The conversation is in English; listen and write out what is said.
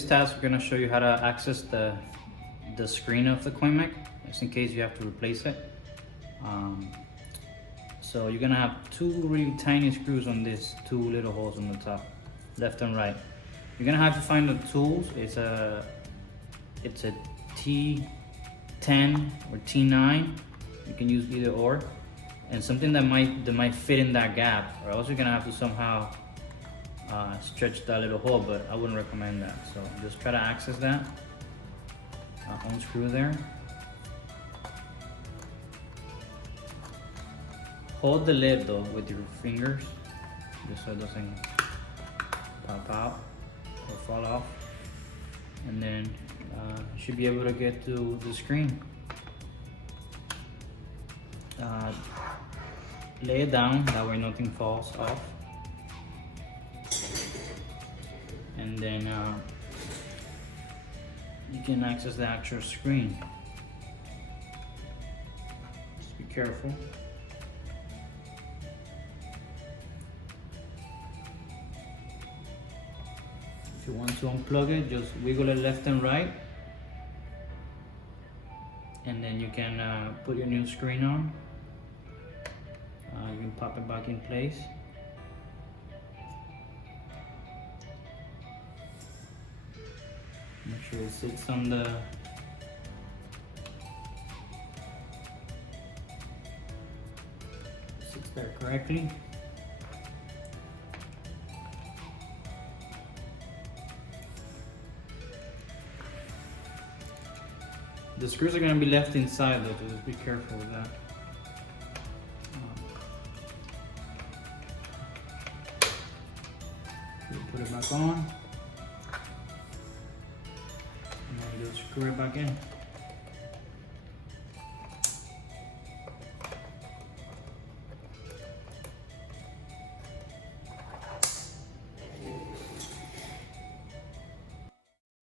this task, we're gonna show you how to access the screen of the coin mech, just in case you have to replace it. So you're gonna have two really tiny screws on this, two little holes on the top, left and right. You're gonna have to find the tools. It's a T10 or T9. You can use either or, and something that might fit in that gap, or else you're gonna have to somehow stretch that little hole, but I wouldn't recommend that. So just try to access that. Unscrew there. Hold the lid though with your fingers, just so it doesn't pop out or fall off. And then you should be able to get to the screen. Lay it down, that way nothing falls off. And then you can access the actual screen. Just be careful. If you want to unplug it, just wiggle it left and right, and then you can put your new screen on. You can pop it back in place. Make sure it sits on the there correctly. The screws are going to be left inside though, so just be careful with that. Put it back on, and then just screw it back in.